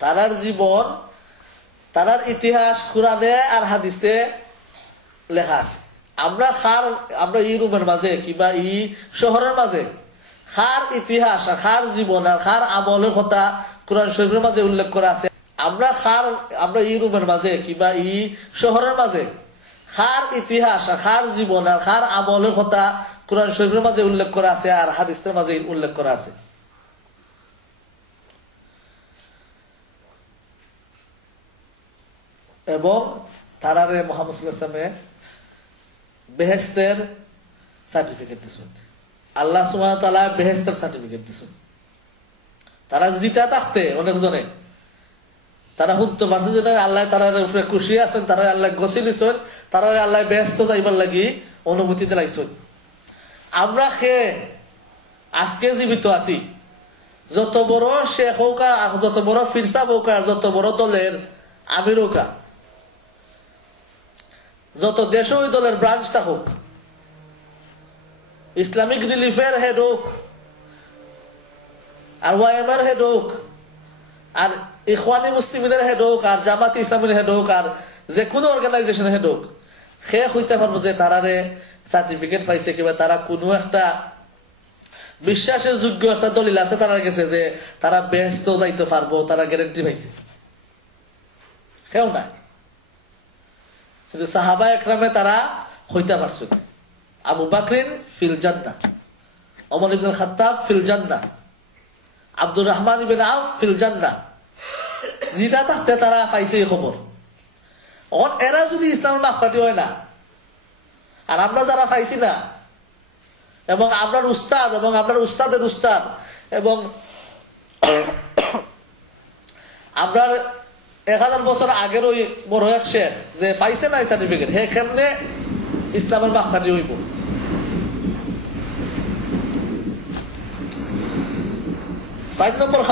তারার জীবন তারার ইতিহাস কোরআনে আর হাদিসে লেখা আছে। আমরা এই রুমের মাঝে কিংবা এই শহরের মাঝে খার ইতিহাস আর খার জীবন আর খার আমলের কথা কোরআন শরীফের মাঝে উল্লেখ করা আছে। আমরা এই রুমের মাঝে কিংবা এই শহরের মাঝে খার ইতিহাস আর খার জীবন আর খার আমলের কথা কোরআন শরীফের মাঝে উল্লেখ করা আছে আর হাদিসের মাঝে উল্লেখ করা আছে। এবং তারারে মুহাম্মদ সাল্লাল্লাহু আলাইহি ওয়াসাল্লামে বেহেশতের সার্টিফিকেট দিয়েছেন। আল্লাহ সুবহানাহু ওয়া তাআলা বেহেশতের সার্টিফিকেট দিয়েছেন। তারা জিতা থাকতে অনেকজনে তারা শুনতে পারছে যে আল্লাহ তারার উপরে খুশি আছেন, তারা আল্লাহ গছি দিছেন, তারা আল্লাহ বেহেশত যাইবার লাগি অনুমতি দিলাইছেন। আমরা আজকে জীবিত আছি, যত বড় শেখ হোক আর যত বড় ফিরসাব হোক আর যত বড় দলের আমির হোক, যত দেশ ওই দলের ব্রাঞ্চ থাকুক, ইসলামিক রিলিফের হেড হোক আর ওয়াইএমের হেড হোক আর ইখওয়ানি মুসলিমিনের হেড হোক আর জামাত ইসলামের হেড হোক আর যে কোনো অর্গানাইজেশনের হেড হোক, হইতে পারবো যে তারারে সার্টিফিকেট পাইছে কিংবা তারা কোনো একটা বিশ্বাসের যোগ্য একটা দলিল আছে তারা গেছে যে তারা বেহেশত যাইতে পারবো, তারা গ্যারান্টি পাইছে। কেউ নাই, কিন্তু সাহাবা একরামে তারা হইতে পারছে। আবু বকর ফিল জান্নাহ, ওমর ইবনে খাত্তাব ফিল জান্নাহ, আব্দুর রহমান ইবনে আউফ ফিল জান্নাহ। জিদা থাকতে তারা পাইছে এই খবর। এরা যদি ইসলামের মাপকাঠি হয় না আর আমরা যারা পাইছি না, এবং আপনার উস্তাদ এবং আপনার উস্তাদের উস্তাদ এবং আপনার 1000 বছর আগের ওই বড় এক শেখ যে পাইছে না সার্টিফিকেট, হে কেমনে ইসলামের মাপকাঠি হইব? সাত নম্বর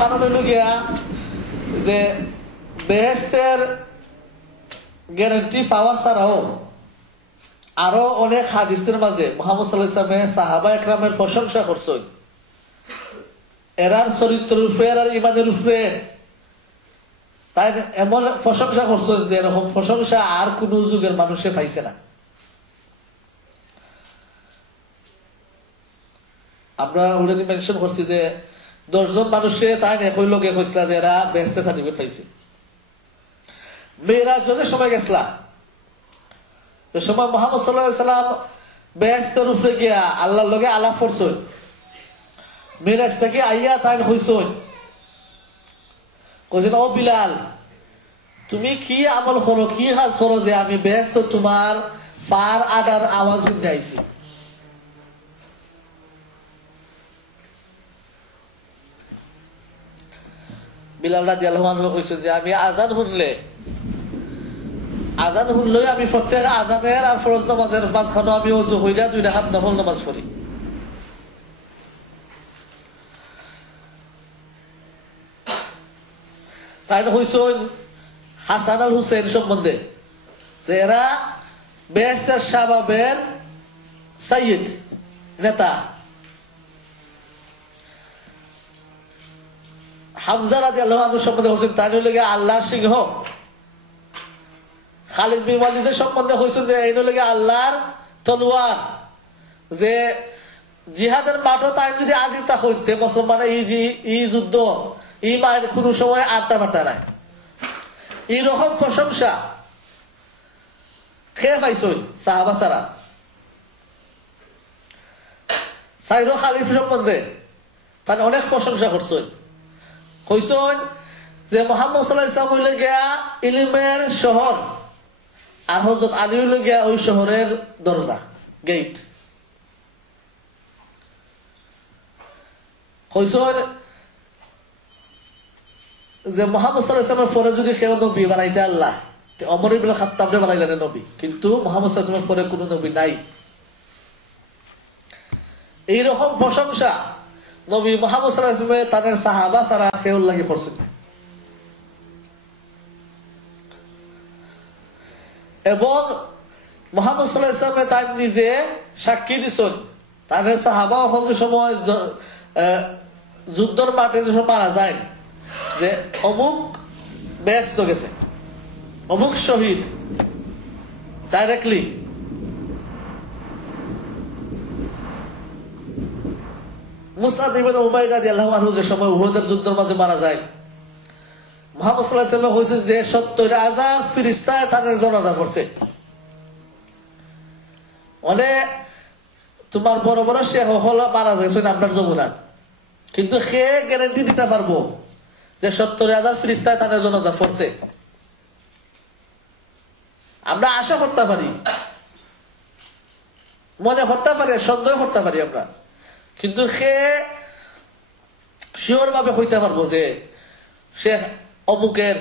কারণ হইল গিয়া যে বেহেশতের গ্যারান্টি পাওয়া ছাড়াও আরো অনেক হাদিসের মাঝে মুহাম্মদ সাল্লাল্লাহু আলাইহি ওয়াসাল্লাম সাহাবা একরামের প্রশংসা করছেন। এরার চরিত্রের উপরে আর ইমানের উপরে তাই এমন প্রশংসা করছেন যে এরকম প্রশংসা আর কোন যুগের মানুষে পাইছে না। আমরা অলরেডি মেনশন করছি যে 10 জন মানুষে তাই একই লোকে কইছিল যে এরা বেহেশতের সার্টিফিকেট পাইছে। মেরাজের সময় গেছলা, যে সময় মুহাম্মদ সাল্লাল্লাহু আলাইহি ওয়াসাল্লাম বেহেশতের উপরে গিয়া আল্লাহর লগে আলাপ করছেন। মেরাজ থেকে আইয়া তাই হইছেন, কইছেন ও বিলাল তুমি কি আমল করো, কি কাজ করো যে আমি বেহেশত তোমার ফার আডার আওয়াজ শুনতে আইছি। বিলাল রাদিয়াল্লাহু আনহু কইছেন যে আমি আযান শুনলে আমি প্রত্যেক আযানের আর ফরজ নামাজের মাঝখানে আমি ওযু কইরা 2 রাকাত নফল নামাজ পড়ি। তাই কইছেন হাসান আল হুসেন সম্বন্ধে যে এরা বেহেশতের শাবাবের সাইয়্যিদ নেতা। হামজা রাদিয়াল্লাহু আনহু সম্বন্ধে কইছেন তাই হইল গিয়া আল্লাহর সিংহ। খালিদ বিন ওয়ালিদের সম্বন্ধে কইছেন যে এই হইল গিয়া আল্লাহর তলোয়ার, যে জিহাদের মাঠও তাই যদি আজির তা হইতে মুসলমানের এই যুদ্ধ এই মায়ের কোনো সময় আটটা মারতা নাই। এইরকম প্রশংসা খেয়ে পাইছেন সাহাবা সারা। সাইরো খালিফ সম্বন্ধে তার অনেক প্রশংসা করছেন। কইছেন যে মুহাম্মদ সাল্লাল্লাহু আলাইহি ওয়াসাল্লাম হইল গিয়া ইলমের শহর আর হযরত আলী হইল গিয়া ওই শহরের দরজা, গেট। কইছেন যে মুহাম্মদ সাল্লাল্লাহু আলাইহি ওয়াসাল্লামের পরে যদি কেউ নবী বানাইতে আল্লাহ, ওমর ইবনে খাত্তাবরে বানাইলেন নবী, কিন্তু মুহাম্মদ সাল্লাল্লাহু আলাইহি ওয়াসাল্লামের পরে কোনো নবী নাই। এইরকম প্রশংসা নবী মুহাম্মদ সাল্লাল্লাহু আলাইহি ওয়াসাল্লাম তাদের সাহাবা সারা কেউ লাগি করছেন। এবং মুহাম্মদ সাল্লাল্লাহু আলাইহি ওয়াসাল্লাম তাই নিজে সাক্ষী দিছেন তাদের সাহাবা হল সময় যুদ্ধর মাঠে যখন মারা যায় যে অমুক ব্যস্ত গেছে, অমুক শহীদ, ডাইরেক্টলি মুসআব ইবনে উমাইর রাদিয়াল্লাহু আনহু যে সময় উহুদের যুদ্ধের মাঝে মারা যায়, মুহাম্মদ সাল্লাল্লাহু আলাইহি ওয়াসাল্লাম কইছেন যে ৭০,০০০ ফেরেশতা তার জানাজা পড়ছে। অনেক তোমার বড় বড় শেখ হল মারা গেছেন আপনার যমুনা, কিন্তু সে গ্যারান্টি দিতে পারবো যে ৭০,০০০ ফেরেশতা তার জানাজা পড়ছে। আমরা আশা করতে পারি, মনে করতে পারি, সন্দেহ করতে পারি আমরা, কিন্তু সে শিওর ভাবে হইতে পারবো যে সে অমুকের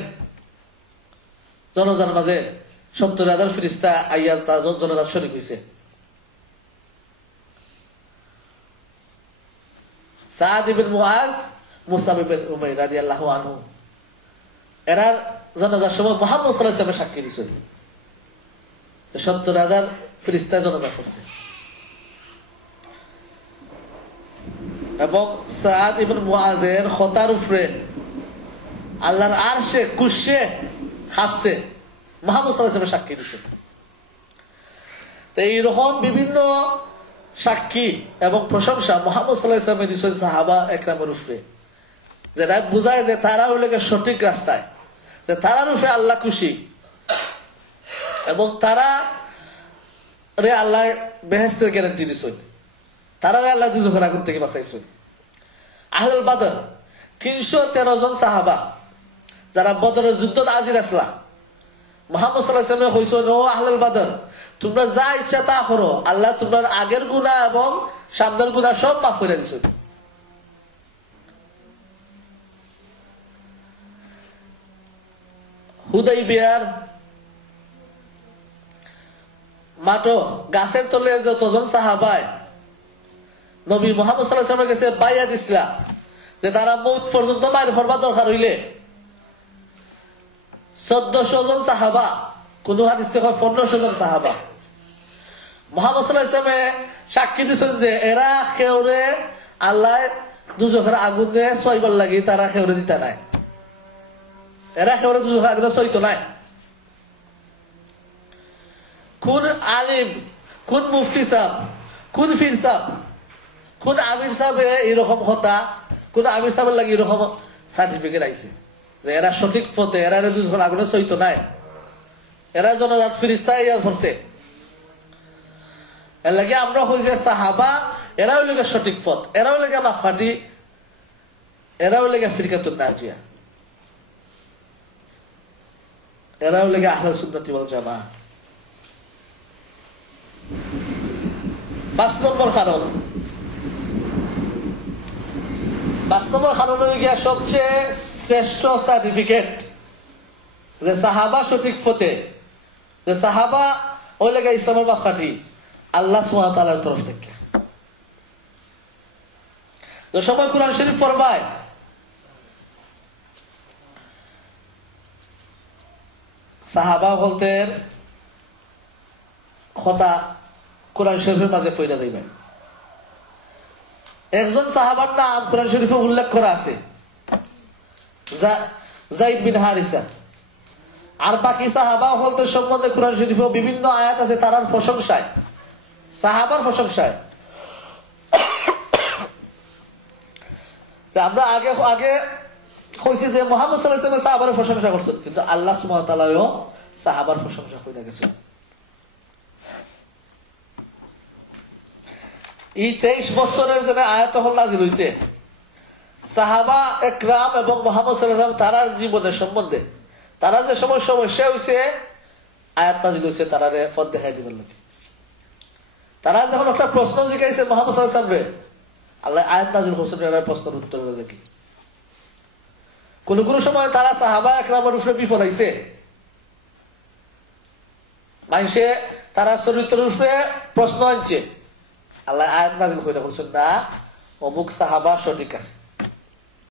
জনজার মাঝে ৭০,০০০ ফেরেশতা আইয়া তার জনজাত শরীক হয়েছে। সাদ ইবনে মুআজ, মুসআব ইবনে উমাইর রাদিয়াল্লাহু আনহু এরার জনাজার সময় মুহাম্মদ সাল্লাল্লাহু আলাইহি ওয়াসাল্লাম সাক্ষী দিয়েছেন যে ৭০,০০০ ফেরেশতা জনাজা পড়ছে। এবং সাদ ইবনে মুআজের খতার উপরে আল্লাহর আরশে কুরসে কাঁপছে, মুহাম্মদ সাল্লাল্লাহু আলাইহি ওয়াসাল্লাম সাক্ষী দিয়েছেন। তো এইরকম বিভিন্ন সাক্ষী এবং প্রশংসা মুহাম্মদ সাল্লাল্লাহু আলাইহি ওয়াসাল্লাম দিয়েছেন সাহাবা একরামের উপরে, যেটা বোঝায় যে তারা হইলে সঠিক রাস্তায়, যে তারার উপরে আল্লাহ খুশি এবং তারা রে আল্লাহ বেহেশতের গ্যারান্টি দিয়েছেন, তারা আল্লাহ দুজখের আগুন থেকে বাঁচাইছেন। আহলুল বাদর ৩১৩ জন সাহাবা যারা বদরের যুদ্ধত হাজির আসলা, মুহাম্মদ সাল্লাল্লাহু আলাইহি ওয়াসাল্লাম কইছেন, ও আহলুল বাদর, তোমরা যা ইচ্ছা তা করো, আল্লাহ তোমরা আগের গুনাহ এবং সামনের গুনাহ সব মাফ করে দিয়েছেন। হুদাইবিয়ার মাঠো গাছের তলে যতজন সাহাবায় নবী মুহাম্মদ সাল্লাল্লাহু আলাইহি ওয়াসাল্লামের কাছে বাইয়াত দিছিলা যে তারা মউত পর্যন্ত মায়ের ফরমা দরকার হইলে ১৪০০ জন সাহাবা, কোন হাদিস থেকে ১৫০০ জন সাহাবা মুহাম্মদ সাল্লাল্লাহু আলাইহি ওয়াসাল্লামে সাক্ষী দিয়েছেন যে এরা কেউরে আল্লাহ দুজখের আগুনে ছয়বার লাগি তারা কেউরে দিতে নাই, এরা কেউরে দুজখের আগুনে ছয়তো নাই। কোন আলিম, কোন মুফতি সাহেব, কোন ফির সাহেব, কোন আমির সাহেবে এরকম কথা, কোন আমির সাহেবের লাগে এরকম সার্টিফিকেট আইছে যে এরা সঠিক পথে, এরা দুজখের আগুনে ছয়তো নাই, এরা জনজাত ফেরেশতা ইয়া করছে। এর লাগে আমরা কই যে সাহাবা এরাও লাগে সঠিক পথ, এরাও লাগে মাফাটি, এরাও লাগে ফিরকাতুন নাজিয়া, এরাও লাগে আহলে সুন্নাতি ওয়াল জামাআহ। ৫ নম্বর কারণ, ৫ নম্বর কারণ হয়ে গিয়া সবচেয়ে শ্রেষ্ঠ সার্টিফিকেট যে সাহাবা সঠিক পথে, যে সাহাবা ওই লাগে ইসলামের মাপকাঠি আল্লাহ সুবহানাহু ওয়া তাআলার তরফ থেকে। যে সময় কুরআন শরীফ ফরমায় সাহাবা বলতে কথা কুরআন শরীফের মাঝে ফইরা যাইবেন, একজন সাহাবার নাম কুরআন শরীফে উল্লেখ করা আছে যায়েদ বিন হারিসা, আর বাকি সাহাবা বলতে সম্বন্ধে কুরআন শরীফে বিভিন্ন আয়াত আছে তার প্রশংসায়, সাহাবার প্রশংসায়। আমরা আগে আগে কইছি যে মুহাম্মদ সাল্লাল্লাহু আলাইহি ওয়াসাল্লাম সাহাবার প্রশংসা করছেন, কিন্তু আল্লাহ সুবহানাহু ওয়া তাআলাও সাহাবার প্রশংসা কইরা গেছেন। এই 23 বছরের যে আয়াত নাযিল হইছে সাহাবা একরাম এবং মুহাম্মদ সাল্লাল্লাহু আলাইহি ওয়াসাল্লাম তার জীবনের সম্বন্ধে, তারা যে সময় সমস্যা হইছে আয়াত নাযিল হইছে তারারে পথ দেখাই দিবার লাগে। তারা যখন একটা প্রশ্ন জিজ্ঞাসা মুহাম্মদ সাল্লাল্লাহু আলাইহি ওয়াসাল্লাম আল্লাহ আয়াত নাযিল করছেন এর প্রশ্নের উত্তর দেখি। কোন কোন সময় তারা সাহাবা একরামের উপরে বিপদ আইছে, মানুষে তারা চরিত্রের উপরে প্রশ্ন আনছে, আল্লাহ আয়াত নাযিল কইরা বলছেন না অমুক সাহাবা সঠিক আছে,